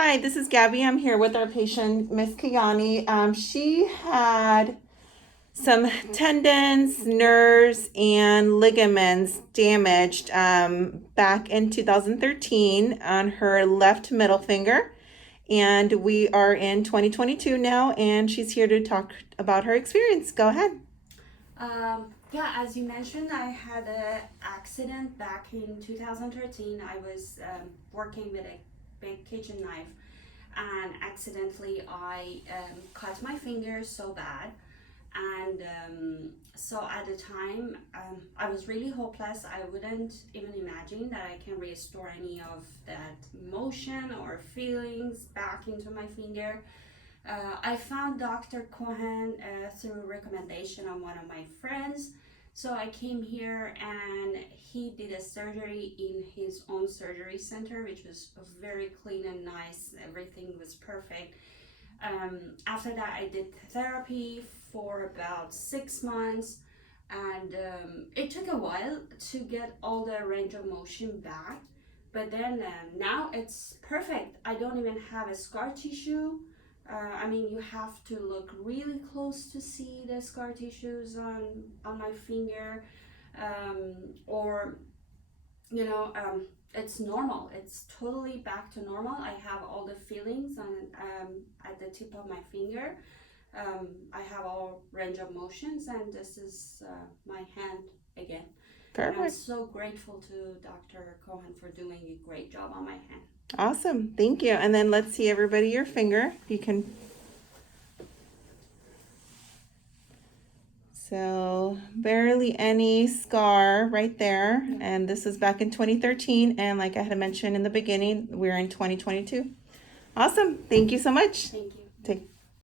Hi, this is Gabby. I'm here with our patient, Miss Kayani. She had some tendons, nerves, and ligaments damaged back in 2013 on her left middle finger. And we are in 2022 now, and she's here to talk about her experience. Go ahead. Yeah, as you mentioned, I had an accident back in 2013. I was working with a big kitchen knife, and accidentally I cut my finger so bad. And so at the time, I was really hopeless. I wouldn't even imagine that I can restore any of that motion or feelings back into my finger. I found Dr. Cohen through recommendation of one of my friends. So I came here and he did a surgery in his own surgery center, which was very clean and nice. Everything was perfect. After that, I did therapy for about 6 months, and it took a while to get all the range of motion back. But then now it's perfect. I don't even have a scar tissue. I mean, you have to look really close to see the scar tissues on my finger, or you know, it's normal. It's totally back to normal. I have all the feelings on at the tip of my finger. I have all range of motions, and this is my hand again. And I'm Perfect. so grateful to Dr. Cohen for doing a great job on my hand. Awesome. Thank you. And then let's see everybody your finger. You can. So barely any scar right there. Yeah. And this is back in 2013. And like I had mentioned in the beginning, we're in 2022. Awesome. Thank you so much. Thank you. Take